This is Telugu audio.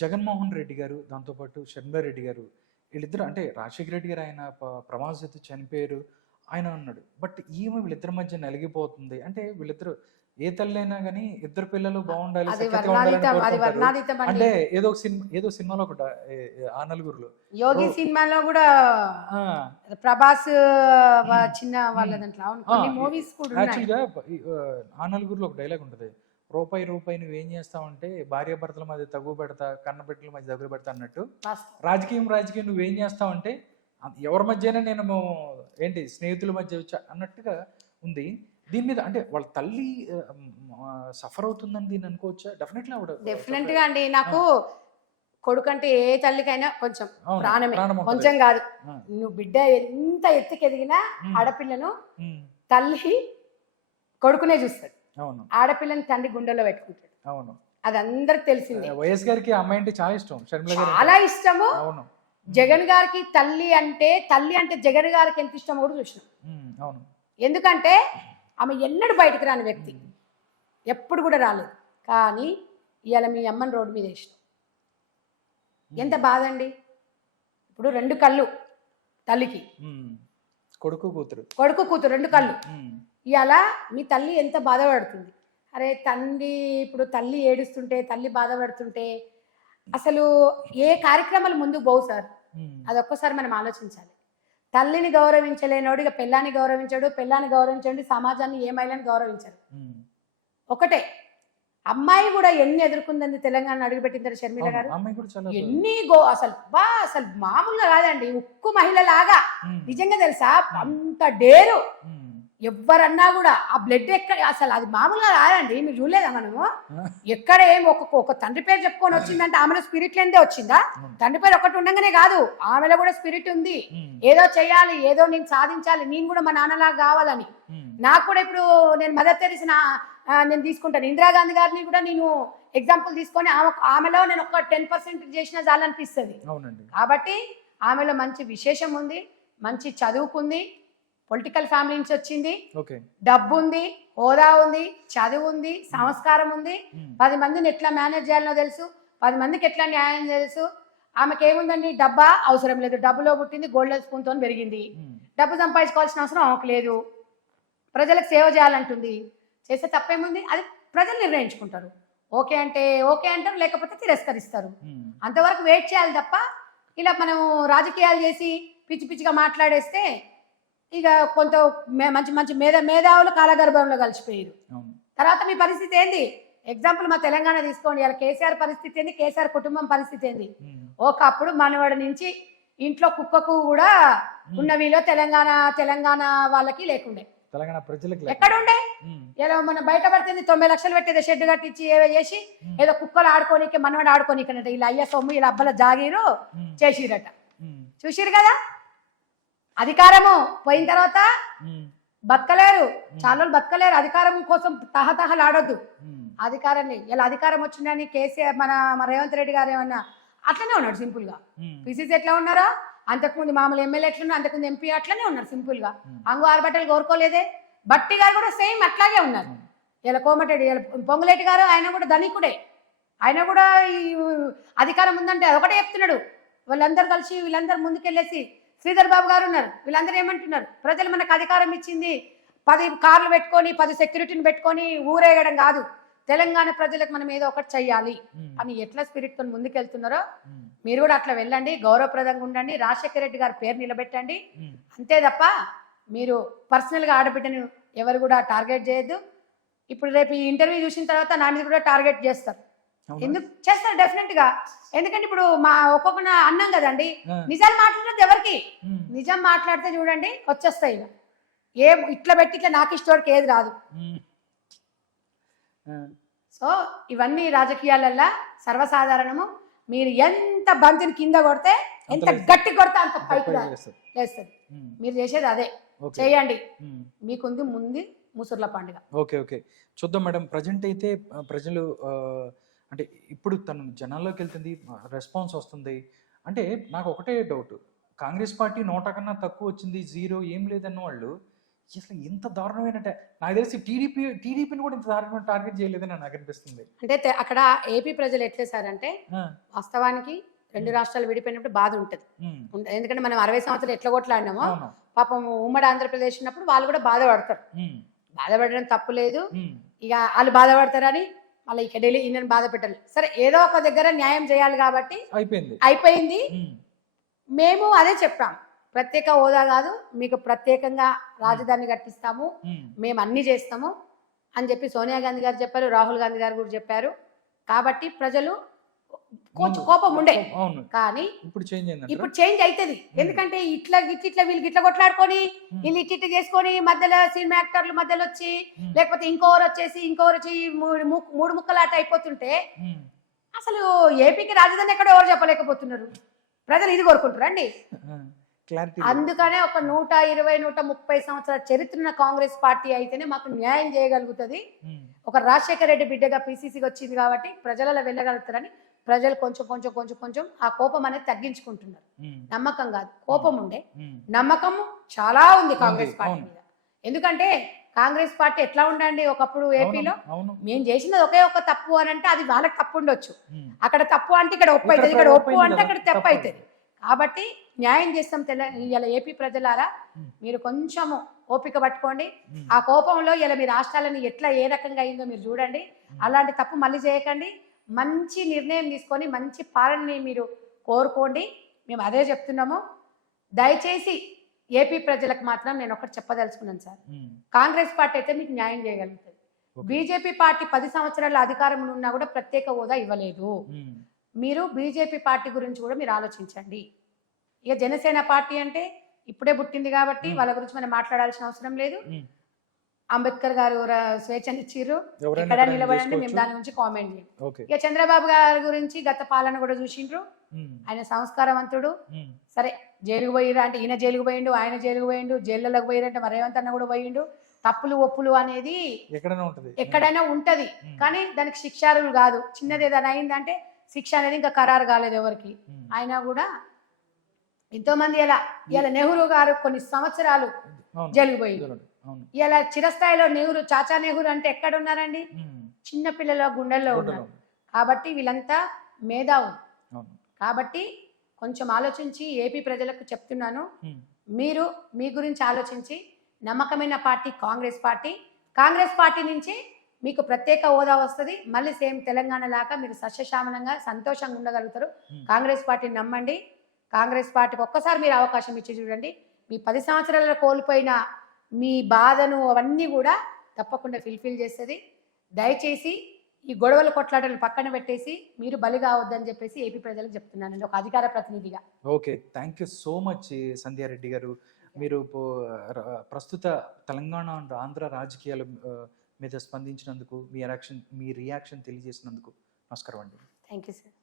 జగన్మోహన్ రెడ్డి గారు దాంతోపాటు రెడ్డి గారు వీళ్ళిద్దరు అంటే రాజశేఖర రెడ్డి గారు ఆయన ప- ప్రమాదవశాత్తు చనిపోయారు ఆయన అన్నాడు బట్ ఈమె వీళ్ళిద్దరి మధ్య నలిగిపోతుంది. అంటే వీళ్ళిద్దరు ఏ తల్లైనా కానీ ఇద్దరు పిల్లలు బాగుండాలి అంటే ఏదో ఒక సినిమా ఏదో సినిమాలో ఒకట ఆ నలుగురులో. యోగి. సినిమాలో కూడా ప్రభాస్. చిన్న వాళ్ళ దాంట్లో. మూవీస్ కూడా యాక్చువల్గా ఆ నలుగురిలో ఒక డైలాగ్ ఉంటుంది. రూపాయి రూపాయి నువ్వు ఏం చేస్తావంటే భార్యాభర్తల మధ్య తగ్గు పెడతా కన్నబిడ్డల మధ్య దగ్గర పెడతా అన్నట్టు. రాజకీయం రాజకీయం నువ్వేం చేస్తావంటే అ- ఎవరి మధ్యనే నేను ఏంటి స్నేహితుల మధ్య వచ్చా అన్నట్టుగా ఉంది. దీని మీద అంటే వాళ్ళ తల్లి సఫర్ అవుతుందని దీన్ని అనుకోవచ్చా? డెఫినెట్లీ ఆవిడ డెఫినెట్గా అండి. నాకు కొడుకంటే ఏ తల్లికైనా కొంచెం ప్రాణమే. కొంచెం కాదు. నువ్వు బిడ్డ ఎంత ఎత్తుకెదిగినా ఆడపిల్లను తల్లి కొడుకునే చూస్తాడు. ఆడపిల్లని తండ్రి గుండెలో పెట్టుకుంటాడు. అవును. అది అందరికి తెలిసిందే. వైఎస్ గారికి అమ్మాయి అంటే చాలా ఇష్టం చాలా ఇష్టము. అవును. జగన్ గారికి తల్లి అంటే తల్లి అంటే జగన్ గారికి ఎంత ఇష్టమో కూడా చూసినాం. అవును. ఎందుకంటే ఆమె ఎన్నడూ బయటకు రాని వ్యక్తి. ఎప్పుడు కూడా రాలేదు. కానీ ఇవాళ మీ అమ్మని రోడ్డు మీద వేసిన. ఎంత బాధ అండి? ఇప్పుడు రెండు కళ్ళు తల్లికి. కొడుకు కూతురు. కొడుకు కూతురు రెండు కళ్ళు. ఇవాళ మీ తల్లి ఎంత బాధపడుతుంది? అరే తండ్రి ఇప్పుడు తల్లి ఏడుస్తుంటే తల్లి బాధపడుతుంటే అసలు ఏ కార్యక్రమాలు ముందుకు పోవు సార్? ఉమ్, అది ఒక్కసారి మనం ఆలోచించాలి. తల్లిని గౌరవించలేనోడు ఇక పెళ్ళాన్ని గౌరవించాడు పెళ్ళాన్ని గౌరవించండి సమాజాన్ని ఏ మహిళని గౌరవించరు. ఒకటే అమ్మాయి కూడా ఎన్ని ఎదుర్కొందని తెలంగాణ అడుగుపెట్టింది షర్మిల గారు? ఎన్ని గో అసలు బా అసలు మామూలుగా కాదండి ఉక్కు మహిళ లాగా నిజంగా తెలుసా? అంత డేరు. ఉమ్, ఎవ్వరన్నా కూడా ఆ బ్లడ్ ఎక్కడ అసలు అది మామూలుగా రాదండి మీరు చూడలేదా మనము? ఎక్కడ ఏం ఒక ఒక తండ్రి పేరు చెప్పుకొని వచ్చిందంటే ఆమెలో స్పిరిట్ లేనిదే వచ్చిందా? తండ్రి పేరు ఒకటి ఉండగానే కాదు ఆమెలో కూడా స్పిరిట్ ఉంది. ఏదో చేయాలి ఏదో నేను సాధించాలి నేను కూడా మా నాన్నలాగా కావాలని. నాకు కూడా ఇప్పుడు నేను మదర్ తెరిసిన నేను తీసుకుంటాను. ఇందిరాగాంధీ గారిని కూడా నేను ఎగ్జాంపుల్ తీసుకొని ఆమె ఆమెలో నేను ఒక టెన్ పర్సెంట్ చేసినా చాలనిపిస్తుంది. కాబట్టి ఆమెలో మంచి విశేషం ఉంది మంచి చదువుకుంది పొలిటికల్ ఫ్యామిలీ నుంచి వచ్చింది డబ్బు ఉంది హోదా ఉంది చదువు ఉంది సంస్కారం ఉంది. పది మందిని ఎట్లా మేనేజ్ చేయాలనో తెలుసు పది మందికి ఎట్లా న్యాయం తెలుసు ఆమెకి ఏముందండి డబ్బా అవసరం లేదు. డబ్బులో పుట్టింది గోల్డెన్ స్పూన్తో పెరిగింది. డబ్బు సంపాదించుకోవాల్సిన అవసరం ఆమెకు లేదు. ప్రజలకు సేవ చేయాలంటుంది. చేస్తే తప్పేముంది? అది ప్రజలు నిర్ణయించుకుంటారు. ఓకే అంటే ఓకే అంటారు లేకపోతే తిరస్కరిస్తారు. అంతవరకు వెయిట్ చేయాలి తప్ప ఇలా మనం రాజకీయాలు చేసి పిచ్చి పిచ్చిగా మాట్లాడేస్తే ఇక కొంత మే- మంచి మంచి మేధ మేధావులు కాలగర్భంలో కలిసిపోయారు. తర్వాత మీ పరిస్థితి ఏంది? ఎగ్జాంపుల్ మా తెలంగాణ తీసుకోండి. ఇలా కేసీఆర్ పరిస్థితి ఏంది? కేసీఆర్ కుటుంబం పరిస్థితి ఏంది? ఒకప్పుడు మనవాడి నుంచి ఇంట్లో కుక్కకు కూడా ఉన్నవిలో తెలంగాణ తెలంగాణ వాళ్ళకి లేకుండే. తెలంగాణ ప్రజలకు లేక. ఎక్కడుండే? ఇలా మన బయట పడుతుంది తొంభై లక్షలు పెట్టేది షెడ్ కట్టించి ఏవో చేసి ఏదో కుక్కలు ఆడుకోనికే మనవాడు ఆడుకోనికనట. ఇలా అయ్య సొమ్ము ఇలా అబ్బల జాగీరు చేసిరట. చూసిరు కదా? అధికారము పోయిన తర్వాత బతకలేరు. చాలా బతకలేరు. అధికారం కోసం తహతహలు ఆడొద్దు అధికారాన్ని ఇలా అధికారం వచ్చిందని కేసీఆర్ మన మన రేవంత్ రెడ్డి గారు ఏమన్నా అట్లనే ఉన్నాడు సింపుల్గా పిసిసి ఎట్లా ఉన్నారో? అంతకుముందు మామూలు ఎమ్మెల్యే ఎట్లా అంతకుముందు ఎంపీ అట్లనే ఉన్నారు సింపుల్గా ఉమ్, అంగు ఆరుబట్టలు కోరుకోలేదే. బట్టి గారు కూడా సేమ్ అట్లాగే ఉన్నారు. ఉమ్, ఇలా కోమటెడ్డి ఇలా పొంగులేటి గారు ఆయన కూడా ధనికుడే. ఆయన కూడా ఈ అధికారం ఉందంటే అదొకటే చెప్తున్నాడు. వాళ్ళందరూ కలిసి వీళ్ళందరూ ముందుకెళ్ళేసి శ్రీధర్ బాబు గారు ఉన్నారు. వీళ్ళందరూ ఏమంటున్నారు? ప్రజలు మనకు అధికారం ఇచ్చింది. పది కార్లు పెట్టుకొని పది సెక్యూరిటీని పెట్టుకొని ఊరేగడం కాదు. తెలంగాణ ప్రజలకు మనం ఏదో ఒకటి చెయ్యాలి. ఉమ్, అని ఎట్లా స్పిరిట్తో ముందుకెళ్తున్నారో మీరు కూడా అట్లా వెళ్ళండి గౌరవప్రదంగా ఉండండి రాజశేఖర రెడ్డి గారి పేరు నిలబెట్టండి. అంతే తప్ప మీరు పర్సనల్గా ఆడబిడ్డను ఎవరు కూడా టార్గెట్ చేయొద్దు. ఇప్పుడు రేపు ఈ ఇంటర్వ్యూ చూసిన తర్వాత నా మీద కూడా టార్గెట్ చేస్తారు? ఎందుకు? చేస్తారు డెఫినెట్గా. ఎందుకంటే ఇప్పుడు మా ఒక్కొక్క అన్నాం కదండి నిజాలు మాట్లాడదు ఎవరికి? నిజం మాట్లాడితే చూడండి వచ్చేస్తాయి. ఏ ఇట్లా పెట్టి ఇట్లా నాకు ఇష్టోడికి ఏది రాదు. సో ఇవన్నీ రాజకీయాలల్లా సర్వసాధారణము. మీరు ఎంత బంతిని కింద కొడితే ఎంత గట్టి కొడితే అంత పైకి. లేస్తుంది. మీరు చేసేది అదే. చేయండి. మీకుంది ముందు ముసుర్ల పండుగ. Okay okay. చూద్దాం మేడం. ప్రజెంట్ అయితే ప్రజలు అంటే ఇప్పుడు తను జనాల్లోకి వెళ్తుంది రెస్పాన్స్ వస్తుంది. అంటే నాకు ఒకటే డౌట్. కాంగ్రెస్ పార్టీ నోట కన్నా తక్కువ వచ్చింది జీరో ఏం లేదన్న వాళ్ళు అసలు ఇంత దారుణమైన నాకు తెలిసి టీడీపీ టీడీపీని కూడా ఇంత దారుణమైన టార్గెట్ చేయలేదని నాకు అనిపిస్తుంది. అంటే అక్కడ ఏపీ ప్రజలు ఎట్లేసారంటే వాస్తవానికి రెండు రాష్ట్రాలు విడిపోయినప్పుడు బాధ ఉంటుంది. ఎందుకంటే మనం అరవై సంవత్సరాలు ఎట్లా కొట్లాడినామో పాపం ఉమ్మడి ఆంధ్రప్రదేశ్ ఉన్నప్పుడు వాళ్ళు కూడా బాధపడతారు. బాధపడడం తప్పు లేదు. ఇక వాళ్ళు బాధపడతారని మళ్ళీ ఇక ఢిల్లీ ఈయన బాధ పెట్టాలి సరే ఏదో ఒక దగ్గర న్యాయం చేయాలి కాబట్టి అయిపోయింది. అయిపోయింది. మేము అదే చెప్పాం. ప్రత్యేక హోదా కాదు మీకు ప్రత్యేకంగా రాజధాని కట్టిస్తాము మేము. అన్ని చేస్తాము అని చెప్పి సోనియా గాంధీ గారు చెప్పారు రాహుల్ గాంధీ గారు కూడా చెప్పారు. కాబట్టి ప్రజలు కొంచెం కోపం ఉండే. కానీ ఇప్పుడు చేంజ్ ఇప్పుడు చేంజ్ అవుతుంది ఎందుకంటే ఇట్లా గిట్ల ఇట్లా వీళ్ళు గిట్ల కొట్లాడుకొని వీళ్ళు ఇట్ ఇట్లా చేసుకొని మధ్యలో సినిమా యాక్టర్లు మధ్యలో వచ్చి లేకపోతే ఇంకోరు వచ్చేసి ఇంకోరు వచ్చి మూడు ముక్- మూడు ముక్కలాట అయిపోతుంటే అసలు ఏపీకి రాజధాని ఎక్కడ ఎవరు చెప్పలేకపోతున్నారు? ప్రజలు ఇది కోరుకుంటారండి క్లారిటీ అందుకనే ఒక నూట ఇరవై నూట ముప్పై సంవత్సరాల చరిత్ర ఉన్న కాంగ్రెస్ పార్టీ అయితేనే మాకు న్యాయం చేయగలుగుతుంది. ఒక రాజశేఖర రెడ్డి బిడ్డగా పీసీసీకి వచ్చింది కాబట్టి ప్రజలలో వెళ్ళగలుగుతారని ప్రజలు కొంచెం కొంచెం కొంచెం కొంచెం ఆ కోపం అనేది తగ్గించుకుంటున్నారు. నమ్మకం కాదు. కోపం ఉండే. నమ్మకం చాలా ఉంది కాంగ్రెస్ పార్టీ. మీద. ఎందుకంటే కాంగ్రెస్ పార్టీ ఎట్లా ఉండండి ఒకప్పుడు ఏపీలో? మేము చేసినది ఒకే ఒక తప్పు అని అంటే అది వాళ్ళకి తప్పు ఉండొచ్చు. అక్కడ తప్పు అంటే ఇక్కడ ఒప్పు అవుతుంది ఇక్కడ ఒప్పు అంటే అక్కడ తప్పు అవుతుంది కాబట్టి న్యాయం చేస్తాం తెల్ల ఇలా ఏపీ ప్రజలారా. మీరు కొంచెము ఓపిక పట్టుకోండి. ఆ కోపంలో ఇలా మీ రాష్ట్రాలను ఎట్లా ఏ రకంగా అయిందో మీరు చూడండి. అలాంటి తప్పు మళ్ళీ చేయకండి. మంచి నిర్ణయం తీసుకొని మంచి పాలనని మీరు కోరుకోండి. మేము అదే చెప్తున్నాము. దయచేసి ఏపీ ప్రజలకు మాత్రం నేను ఒకటి చెప్పదలుచుకున్నాను సార్. కాంగ్రెస్ పార్టీ అయితే మీకు న్యాయం చేయగలుగుతుంది. బీజేపీ పార్టీ పది సంవత్సరాల అధికారంలో ఉన్నా కూడా ప్రత్యేక హోదా ఇవ్వలేదు. మీరు బీజేపీ పార్టీ గురించి కూడా మీరు ఆలోచించండి. ఇక జనసేన పార్టీ అంటే ఇప్పుడే పుట్టింది కాబట్టి. వాళ్ళ గురించి మనం మాట్లాడాల్సిన అవసరం లేదు. అంబేద్కర్ గారు ర- స్వేచ్ఛనిచ్చిర్రు ఎవరైనా ఎక్కడ ఎక్కడైనా నిలబడండి మేము. దాని గురించి కామెంట్ చేయండి ఇక చంద్రబాబు గారి గురించి గత పాలన కూడా చూసిండ్రు. ఆయన సంస్కారవంతుడు. సరే జైలుకు పోయిరా అంటే ఈయన జైలుకు పోయిండు ఆయన జైలుకు పోయిండు జైళ్ళలోకి పోయిరంటే రేవంత్ అన్న కూడా పోయిండు. తప్పులు ఒప్పులు అనేది ఎక్కడైనా ఉంటది. ఎక్కడైనా ఉంటది. కానీ దానికి శిక్షారులు కాదు. చిన్నది ఏదైనా అయిందంటే శిక్ష అనేది ఇంకా ఖరారు కాలేదు ఎవరికి. అయినా కూడా ఎంతో మంది ఇలా ఇలా నెహ్రూ గారు కొన్ని సంవత్సరాలు అవును. ఇలా చిరస్థాయిలో నెహ్రూ చాచా నెహ్రూ అంటే ఎక్కడ ఉన్నారండి చిన్న పిల్లల గుండెల్లో ఉన్నారు. కాబట్టి వీళ్ళంతా అవును. కాబట్టి కొంచెం ఆలోచించి ఏపీ ప్రజలకు చెప్తున్నాను. మీరు మీ గురించి ఆలోచించి నమ్మకమైన party Congress party. Congress party నుంచి మీకు ప్రత్యేక హోదా వస్తుంది. మళ్ళీ సేమ్ తెలంగాణ లాగా మీరు సస్యశ్యామలంగా సంతోషంగా ఉండగలుగుతారు. Hmm. కాంగ్రెస్ పార్టీని నమ్మండి. కాంగ్రెస్ పార్టీకి ఒక్కసారి మీరు అవకాశం ఇచ్చి చూడండి. మీ పది సంవత్సరాలలో కోల్పోయిన మీ బాధను అవన్నీ కూడా తప్పకుండా ఫిల్ఫిల్ చేస్తుంది. దయచేసి ఈ గొడవలు కొట్లాటలు పక్కన పెట్టేసి మీరు బలి కావద్దని చెప్పేసి ఏపీ ప్రజలకు చెప్తున్నానండి ఒక అధికార ప్రతినిధిగా. Okay. Thank you so much Sandhya Reddy గారు. మీరు ప్రస్తుత తెలంగాణ ఆంధ్ర రాజకీయాల మీతో మీద స్పందించినందుకు మీ రియాక్షన్ మీ రియాక్షన్ తెలియజేసినందుకు నమస్కారం అండి. Thank you sir